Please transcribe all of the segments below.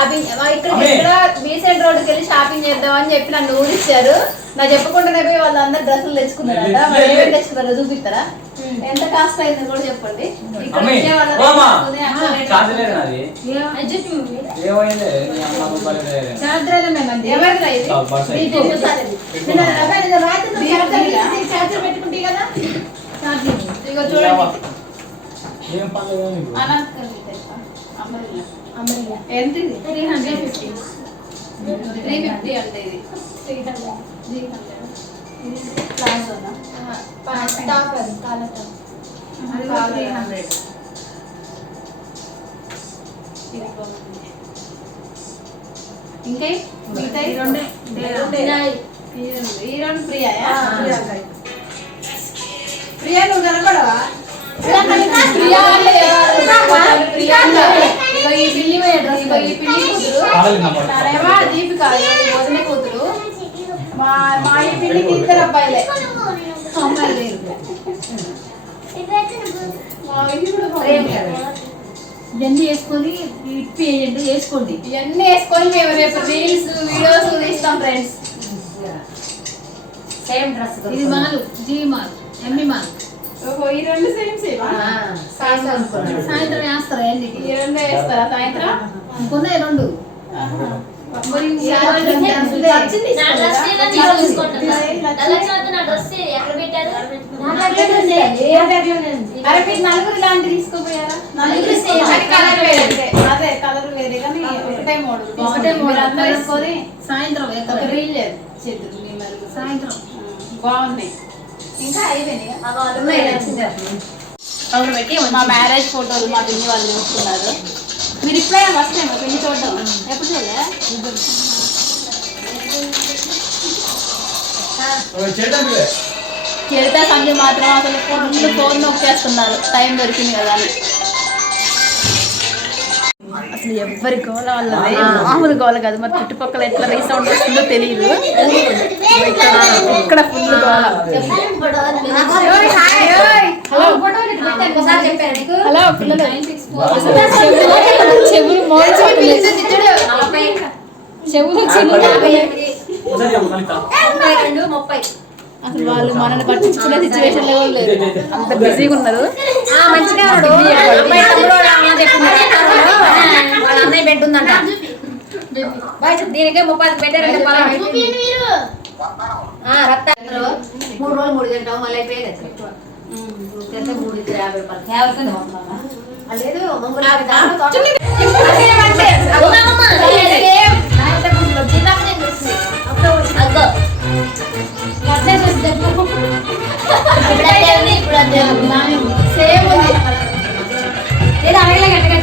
Shopping ఇక్కడ. ఇక్కడ Besant రోడ్కి వెళ్ళి షాపింగ్ చేద్దాం అని చెప్పి నన్ను ఊరిచ్చారు. నా చెప్పకుండానే పోయి వాళ్ళందరూ డ్రెస్సులు తెచ్చుకున్నారంట. లే, మరి లే. ఏమేమి తెచ్చుకున్నారో చూపిస్తారా? ఎంత కాస్ట్ అయిందో కూడా చెప్పండి. ఇక్కడ పెట్టుకుంటే కదా. చూడండి. ఎంత ఇది three hundred fifty. Three fifty అంటే ఇది. Three hundred. Three hundred. Hundred. ఇంకా మిగతా ఈ రెండే. ప్రియా ప్రియా నువ్వు కనపడవా? ఈ పిల్లి డ్రెస్ ఈ పిల్లి కూతురు దీపిక వదిన కూతురు మా మా ఈ పిల్లికి ఇద్దరు అబ్బాయిలే అమ్మాయి మా ఇంటి ఇవన్నీ వేసుకొని ఇప్పి వేయండి వేసుకోండి ఇవన్నీ వేసుకొని మేము రేపు రీల్స్ వీడియోస్ తీస్తాం ఫ్రెండ్స్ సేమ్ డ్రెస్ ఇది mall G mall MB mall ఈ రెండు సేమ్ సేమ్ సాయంత్రం వేస్తారా ఈ రెండు వేస్తారా? సాయంత్రం? రెండు. నలుగురు తీసుకోపోయారా? నలుగురు కలర్ వేరే. అదే కలర్ వేరే కానీ ఒకటే మోడల్ ఒకటే మోడల్ అందరూ వేసుకొని సాయంత్రం రీల్ సాయంత్రం. బాగున్నాయి. ఇంకా అయిపోయినాయి ఉన్నాయి, నచ్చింది. అవును పెట్టి మా మ్యారేజ్ ఫోటోలు మా పిన్ని వాళ్ళు చూస్తున్నారు మీరు ఇప్పుడే ఫస్ట్ టైం పిన్ని చూడడం ఎప్పుడు చూడలే ఓ, చేద్దాం ఇదే. చరిత సంజయ్ మాత్రం అసలు ఫోన్ ఫోన్ నొక్కేస్తున్నారు టైం దొరికింది కదా అని అసలు ఎవరి గోల వాళ్ళది? మామూలు గోల కాదు. మరి చుట్టుపక్కల ఎట్లా రీసౌండ్ వస్తుందో తెలియదు ఇక్కడ ఇక్కడ ఫుల్ గోల హలో. పిల్లలు. చెవులు చెవులు చిన్న. ముప్పై రెండు ముప్పై. అసలు వాళ్ళు మనల్ని పట్టించుకునే సిచ్యువేషన్ లేదు. అంత బిజీగా ఉన్నారు. అన్నయ్య బెడ్ ఉందంట. దీనికే ముప్పై పెట్టారంటే పొలం. ఆ, రత్తారు మూడు రోజులు మూడు తింటాం మళ్ళీ అయిపోయేది మూడు యాభై రూపాయలు. యాభై రూపాయలు లేదు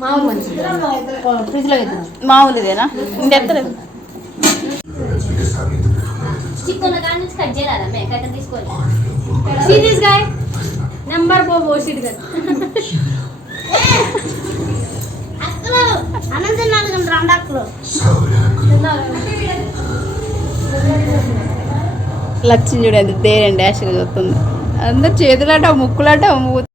మామూలు మంచిది ఫ్రిడ్జ్లో వేద్దాం మామూలుదేనా ఇంకెత్తలేదు చిక్కున్న కాడి నుంచి కట్ చేయాలి మే కట్ట తీసుకోవాలి సీరియస్గా నెంబర్ పో పోసిడు కదా లక్ష్మి చూడండి దేరండి డాష్గా చూస్తుంది. అందరు చేతులాట ముక్కులాట